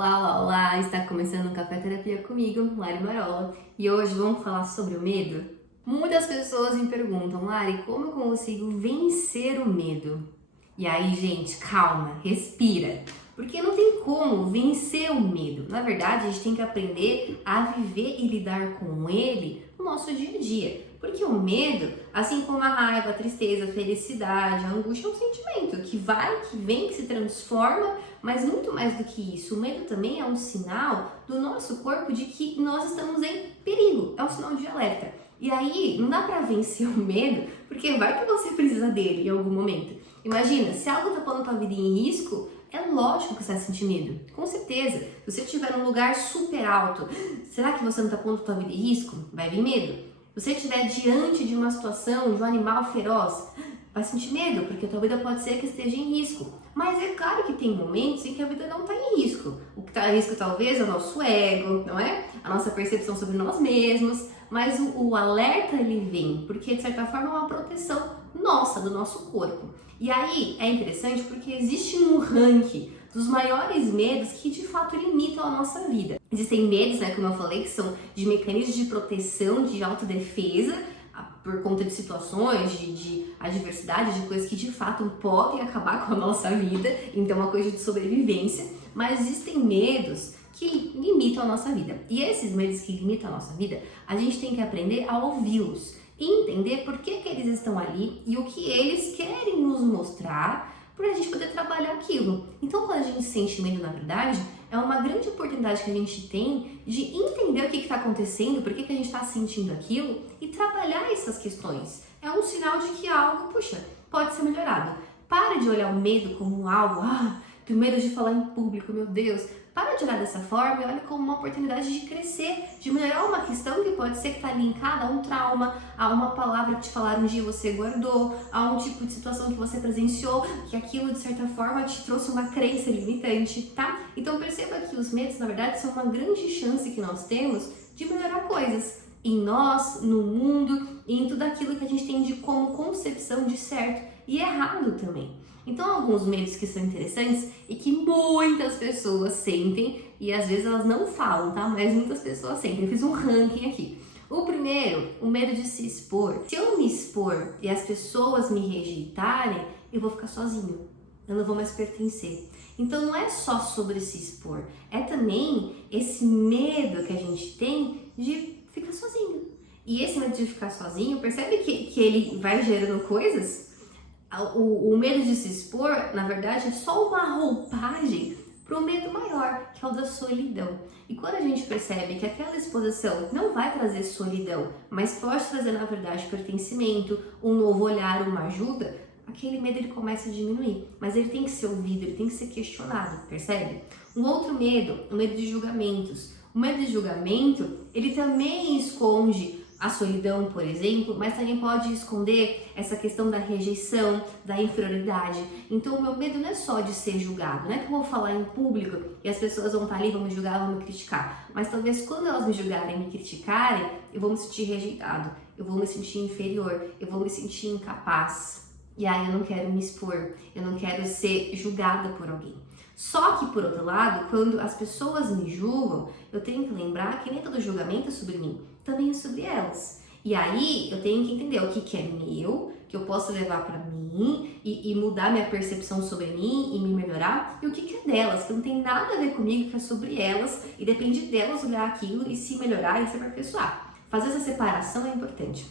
Olá, olá, olá! Está começando um Café Terapia comigo, Lari Marola, e hoje vamos falar sobre o medo. Muitas pessoas me perguntam, Lari, como eu consigo vencer o medo? E aí, gente, calma, respira, porque não tem como vencer o medo. Na verdade, a gente tem que aprender a viver e lidar com ele no nosso dia a dia. Porque o medo, assim como a raiva, a tristeza, a felicidade, a angústia, é um sentimento que vai, que vem, que se transforma, mas muito mais do que isso, o medo também é um sinal do nosso corpo de que nós estamos em perigo, é um sinal de alerta. E aí, não dá pra vencer o medo, porque vai que você precisa dele em algum momento. Imagina, se algo tá pondo tua vida em risco, é lógico que você vai sentir medo, com certeza. Se você estiver num lugar super alto, será que você não tá pondo tua vida em risco? Vai vir medo. Se você estiver diante de uma situação, de um animal feroz, vai sentir medo, porque a tua vida pode ser que esteja em risco. Mas é claro que tem momentos em que a vida não está em risco. O que está em risco talvez é o nosso ego, não é? A nossa percepção sobre nós mesmos. Mas o alerta ele vem, porque de certa forma é uma proteção nossa, do nosso corpo. E aí é interessante porque existe um ranking dos maiores medos que de fato limitam a nossa vida. Existem medos, né, como eu falei, que são de mecanismos de proteção, de autodefesa, por conta de situações, de adversidade, de coisas que de fato podem acabar com a nossa vida, então é uma coisa de sobrevivência, mas existem medos que limitam a nossa vida. E esses medos que limitam a nossa vida, a gente tem que aprender a ouvi-los e entender por que eles estão ali e o que eles querem nos mostrar para a gente poder trabalhar aquilo. Então, quando a gente sente medo, na verdade, é uma grande oportunidade que a gente tem de entender o que está acontecendo, por que a gente está sentindo aquilo e trabalhar essas questões. É um sinal de que algo, puxa, pode ser melhorado. Para de olhar o medo como algo, tenho medo de falar em público, meu Deus. Para de olhar dessa forma e olha como uma oportunidade de crescer, de melhorar uma questão que pode ser que está linkada a um trauma, a uma palavra que te falaram um dia e você guardou, a um tipo de situação que você presenciou, que aquilo de certa forma te trouxe uma crença limitante, tá? Então perceba que os medos, na verdade, são uma grande chance que nós temos de melhorar coisas em nós, no mundo e em tudo aquilo que a gente tem de como concepção de certo e errado também. Então, alguns medos que são interessantes e que muitas pessoas sentem, e às vezes elas não falam, tá? Mas muitas pessoas sentem. Eu fiz um ranking aqui. O primeiro, o medo de se expor. Se eu me expor e as pessoas me rejeitarem, eu vou ficar sozinho. Eu não vou mais pertencer. Então, não é só sobre se expor. É também esse medo que a gente tem de ficar sozinho. E esse medo de ficar sozinho, percebe que ele vai gerando coisas? O medo de se expor, na verdade, é só uma roupagem para um medo maior, que é o da solidão. E quando a gente percebe que aquela exposição não vai trazer solidão, mas pode trazer, na verdade, pertencimento, um novo olhar, uma ajuda, aquele medo ele começa a diminuir. Mas ele tem que ser ouvido, ele tem que ser questionado, percebe? Um outro medo, o medo de julgamentos. O medo de julgamento, ele também esconde a solidão, por exemplo, mas também pode esconder essa questão da rejeição, da inferioridade. Então, o meu medo não é só de ser julgado, não é que eu vou falar em público e as pessoas vão estar ali, vão me julgar, vão me criticar. Mas talvez quando elas me julgarem, me criticarem, eu vou me sentir rejeitado, eu vou me sentir inferior, eu vou me sentir incapaz. E aí eu não quero me expor, eu não quero ser julgada por alguém. Só que, por outro lado, quando as pessoas me julgam, eu tenho que lembrar que nem todo julgamento é sobre mim, também é sobre elas. E aí eu tenho que entender o que é meu, que eu posso levar pra mim e mudar minha percepção sobre mim e me melhorar, e o que é delas, que não tem nada a ver comigo, que é sobre elas, e depende delas olhar aquilo e se melhorar e se aperfeiçoar. Fazer essa separação é importante.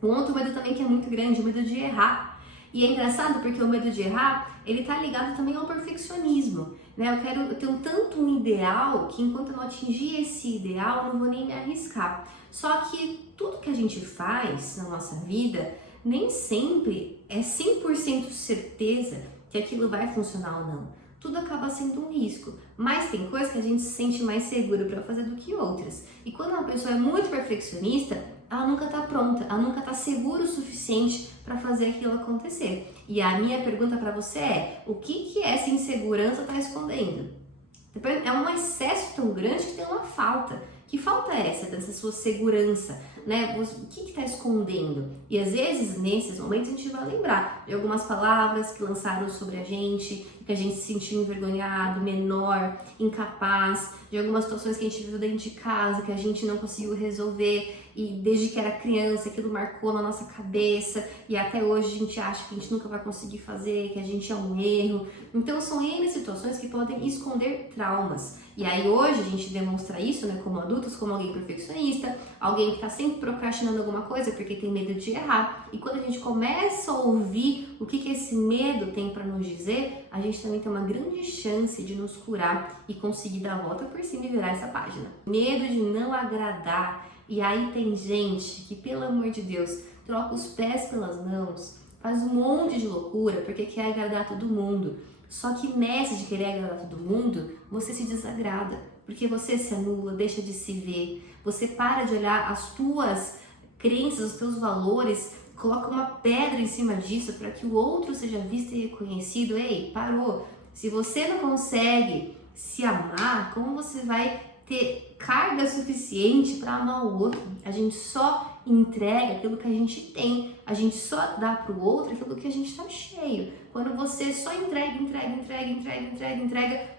Um outro medo também que é muito grande, o medo de errar. E é engraçado porque o medo de errar, ele tá ligado também ao perfeccionismo, né? Eu tenho tanto um ideal que enquanto eu não atingir esse ideal, eu não vou nem me arriscar. Só que tudo que a gente faz na nossa vida, nem sempre é 100% certeza que aquilo vai funcionar ou não. Tudo acaba sendo um risco, mas tem coisas que a gente se sente mais seguro para fazer do que outras. E quando uma pessoa é muito perfeccionista, ela nunca está pronta, ela nunca está segura o suficiente para fazer aquilo acontecer. E a minha pergunta para você é, o que essa insegurança está escondendo? É um excesso tão grande que tem uma falta. Que falta é essa dessa sua segurança né? O que está escondendo? E às vezes, nesses momentos, a gente vai lembrar de algumas palavras que lançaram sobre a gente, que a gente se sentiu envergonhado, menor, incapaz, de algumas situações que a gente viveu dentro de casa, que a gente não conseguiu resolver, e desde que era criança, aquilo marcou na nossa cabeça, e até hoje a gente acha que a gente nunca vai conseguir fazer, que a gente é um erro. Então são N situações que podem esconder traumas. E aí hoje a gente demonstra isso, né, como adultos, como alguém perfeccionista, alguém que está sempre procrastinando alguma coisa porque tem medo de errar. E quando a gente começa a ouvir o que esse medo tem para nos dizer, a gente também tem uma grande chance de nos curar e conseguir dar a volta por cima e virar essa página. Medo de não agradar. E aí tem gente que, pelo amor de Deus, troca os pés pelas mãos, faz um monte de loucura porque quer agradar todo mundo. Só que nessa de querer agradar todo mundo, você se desagrada, porque você se anula, deixa de se ver, você para de olhar as tuas crenças, os teus valores, coloca uma pedra em cima disso para que o outro seja visto e reconhecido. Ei, parou! Se você não consegue se amar, como você vai ter carga suficiente para amar o outro? A gente só entrega aquilo que a gente tem, a gente só dá para o outro aquilo que a gente está cheio. Quando você só entrega,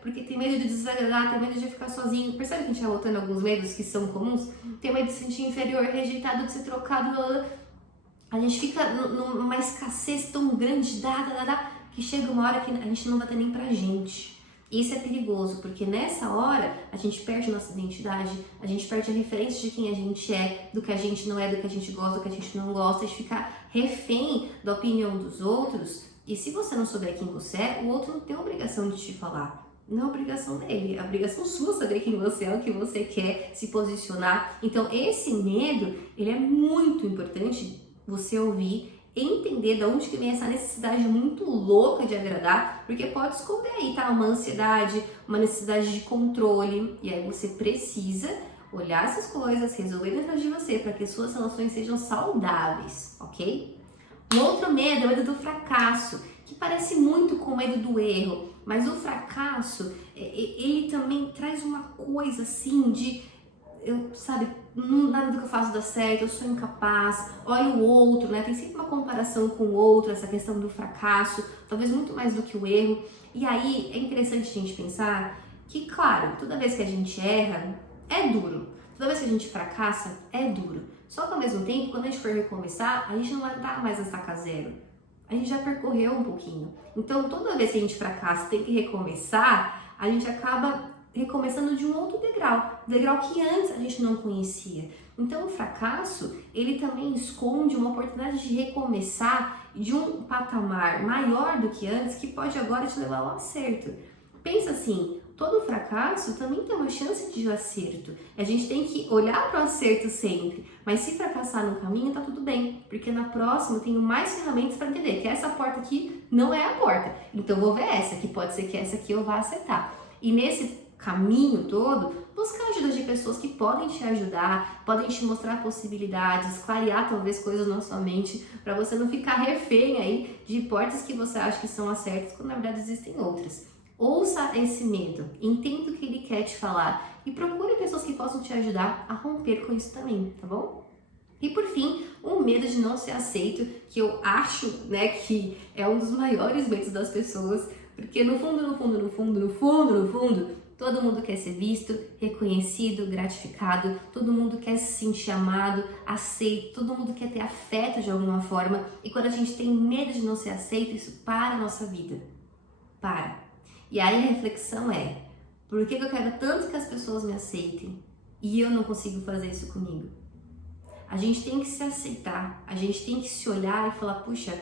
porque tem medo de desagradar, tem medo de ficar sozinho, percebe que a gente vai voltando alguns medos que são comuns? Tem medo de se sentir inferior, rejeitado, de ser trocado, a gente fica numa escassez tão grande, que chega uma hora que a gente não vai ter nem pra gente. Isso é perigoso, porque nessa hora a gente perde nossa identidade, a gente perde a referência de quem a gente é, do que a gente não é, do que a gente gosta, do que a gente não gosta, a gente fica refém da opinião dos outros. E se você não souber quem você é, o outro não tem a obrigação de te falar. Não é obrigação dele, é obrigação sua saber quem você é, o que você quer, se posicionar. Então esse medo, ele é muito importante você ouvir, entender de onde que vem essa necessidade muito louca de agradar, porque pode esconder aí, tá? Uma ansiedade, uma necessidade de controle, e aí você precisa olhar essas coisas, resolver dentro de você, para que suas relações sejam saudáveis, ok? Um outro medo é o medo do fracasso, que parece muito com o medo do erro, mas o fracasso, ele também traz uma coisa assim de, nada do que eu faço dá certo, eu sou incapaz, olha o outro, né? Tem sempre uma comparação com o outro, essa questão do fracasso, talvez muito mais do que o erro. E aí é interessante a gente pensar que, claro, toda vez que a gente erra, é duro. Toda vez que a gente fracassa, é duro. Só que ao mesmo tempo, quando a gente for recomeçar, a gente não vai estar mais na estaca zero. A gente já percorreu um pouquinho. Então, toda vez que a gente fracassa e tem que recomeçar, a gente acaba recomeçando de um outro degrau que antes a gente não conhecia. Então, o fracasso, ele também esconde uma oportunidade de recomeçar de um patamar maior do que antes, que pode agora te levar ao acerto. Pensa assim, todo fracasso também tem uma chance de acerto. A gente tem que olhar para o acerto sempre, mas se fracassar no caminho, tá tudo bem, porque na próxima eu tenho mais ferramentas para entender que essa porta aqui não é a porta. Então, eu vou ver essa, que pode ser que essa aqui eu vá acertar. E nesse caminho todo, buscar ajuda de pessoas que podem te ajudar, podem te mostrar possibilidades, clarear talvez coisas na sua mente, para você não ficar refém aí de portas que você acha que são as certas, quando na verdade existem outras. Ouça esse medo, entenda o que ele quer te falar e procure pessoas que possam te ajudar a romper com isso também, tá bom? E por fim, o medo de não ser aceito, que eu acho, né, que é um dos maiores medos das pessoas, porque no fundo, todo mundo quer ser visto, reconhecido, gratificado, todo mundo quer se sentir amado, aceito, todo mundo quer ter afeto de alguma forma. E quando a gente tem medo de não ser aceito, isso para a nossa vida. Para. E aí a reflexão é, por que eu quero tanto que as pessoas me aceitem e eu não consigo fazer isso comigo? A gente tem que se aceitar, a gente tem que se olhar e falar, puxa,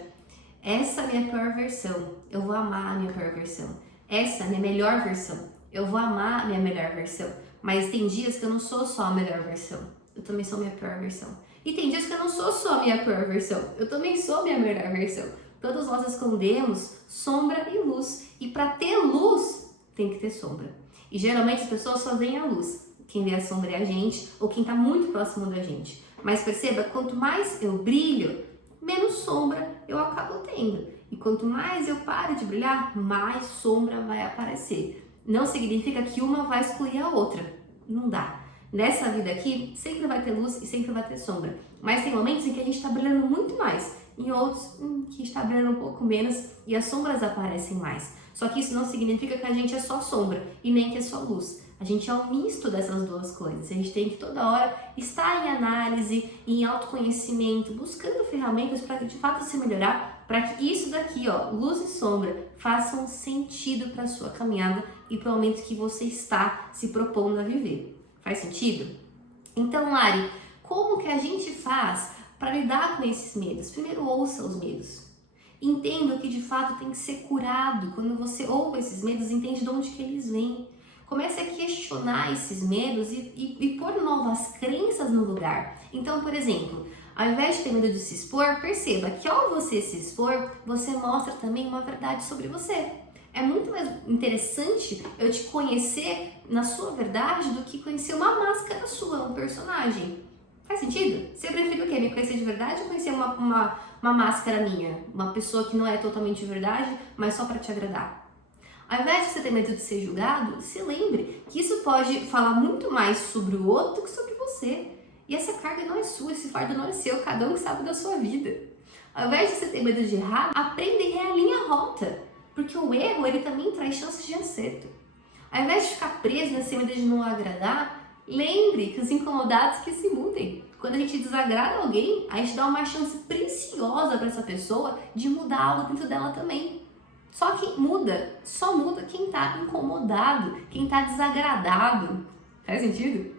essa é a minha pior versão, eu vou amar a minha pior versão. Essa é a minha melhor versão. Eu vou amar a minha melhor versão, mas tem dias que eu não sou só a melhor versão, eu também sou a minha pior versão. E tem dias que eu não sou só a minha pior versão, eu também sou a minha melhor versão. Todos nós escondemos sombra e luz, e para ter luz tem que ter sombra. E geralmente as pessoas só veem a luz, quem vê a sombra é a gente, ou quem está muito próximo da gente. Mas perceba, quanto mais eu brilho, menos sombra eu acabo tendo. E quanto mais eu paro de brilhar, mais sombra vai aparecer. Não significa que uma vai excluir a outra. Não dá. Nessa vida aqui, sempre vai ter luz e sempre vai ter sombra. Mas tem momentos em que a gente está brilhando muito mais, em outros que a gente está brilhando um pouco menos e as sombras aparecem mais. Só que isso não significa que a gente é só sombra e nem que é só luz. A gente é um misto dessas duas coisas. A gente tem que toda hora estar em análise, em autoconhecimento, buscando ferramentas para de fato se melhorar, para que isso daqui, ó, luz e sombra, façam sentido para a sua caminhada e para o momento que você está se propondo a viver. Faz sentido? Então, Lari, como que a gente faz para lidar com esses medos? Primeiro, ouça os medos. Entenda que de fato tem que ser curado. Quando você ouve esses medos, entende de onde que eles vêm. Comece a questionar esses medos e pôr novas crenças no lugar. Então, por exemplo, ao invés de ter medo de se expor, perceba que ao você se expor, você mostra também uma verdade sobre você. É muito mais interessante eu te conhecer na sua verdade do que conhecer uma máscara sua, um personagem. Faz sentido? Você prefere o quê? Me conhecer de verdade ou conhecer uma máscara minha? Uma pessoa que não é totalmente de verdade, mas só para te agradar? Ao invés de você ter medo de ser julgado, se lembre que isso pode falar muito mais sobre o outro do que sobre você. E essa carga não é sua, esse fardo não é seu, cada um que sabe da sua vida. Ao invés de você ter medo de errar, aprenda e realinhe a rota. Porque o erro, ele também traz chances de acerto. Ao invés de ficar preso nesse medo de não agradar, lembre que os incomodados que se mudem. Quando a gente desagrada alguém, a gente dá uma chance preciosa para essa pessoa de mudar algo dentro dela também. Só que só muda quem está incomodado, quem está desagradado. Faz sentido?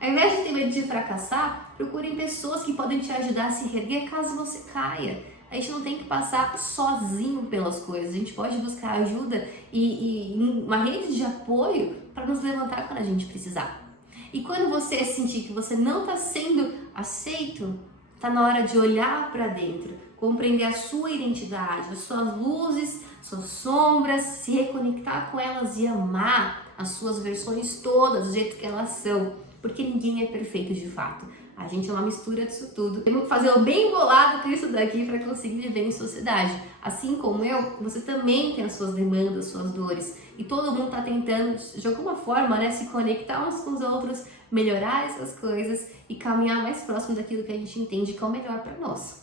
Ao invés de ter medo de fracassar, procurem pessoas que podem te ajudar a se reerguer caso você caia. A gente não tem que passar sozinho pelas coisas, a gente pode buscar ajuda e uma rede de apoio para nos levantar quando a gente precisar. E quando você sentir que você não está sendo aceito, está na hora de olhar para dentro, compreender a sua identidade, as suas luzes, suas sombras, se reconectar com elas e amar as suas versões todas, do jeito que elas são, porque ninguém é perfeito de fato. A gente é uma mistura disso tudo. Temos que fazer o bem bolado com isso daqui para conseguir viver em sociedade. Assim como eu, você também tem as suas demandas, suas dores. E todo mundo está tentando, de alguma forma, né, se conectar uns com os outros, melhorar essas coisas e caminhar mais próximo daquilo que a gente entende que é o melhor para nós.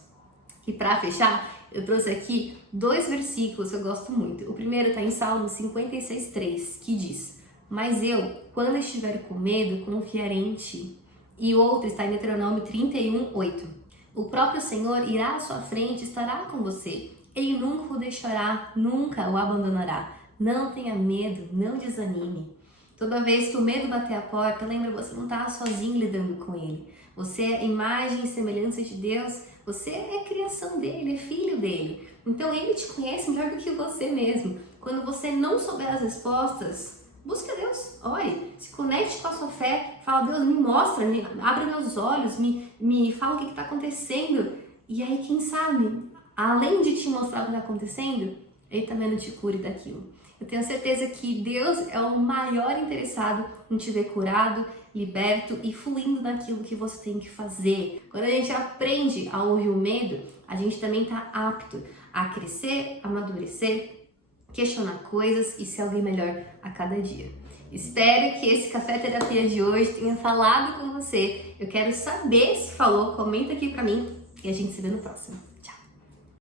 E para fechar, eu trouxe aqui 2 versículos que eu gosto muito. O primeiro está em Salmo 56:3, que diz: "Mas eu, quando estiver com medo, confiarei em ti." E o outro está em Deuteronômio 31:8. "O próprio Senhor irá à sua frente e estará com você. Ele nunca o deixará, nunca o abandonará. Não tenha medo, não desanime." Toda vez que o medo bater a porta, lembra, você não está sozinho lidando com ele. Você é imagem e semelhança de Deus, você é criação dele, é filho dele. Então ele te conhece melhor do que você mesmo. Quando você não souber as respostas, busque a Deus, ore, se conecte com a sua fé, fala: "Deus, me mostra, abre meus olhos, me fala o que está acontecendo." E aí, quem sabe, além de te mostrar o que está acontecendo, ele também não te cure daquilo. Eu tenho certeza que Deus é o maior interessado em te ver curado, liberto e fluindo naquilo que você tem que fazer. Quando a gente aprende a ouvir o medo, a gente também está apto a crescer, amadurecer, questionar coisas e ser alguém melhor a cada dia. Espero que esse Café Terapia de hoje tenha falado com você. Eu quero saber se falou, comenta aqui pra mim e a gente se vê no próximo.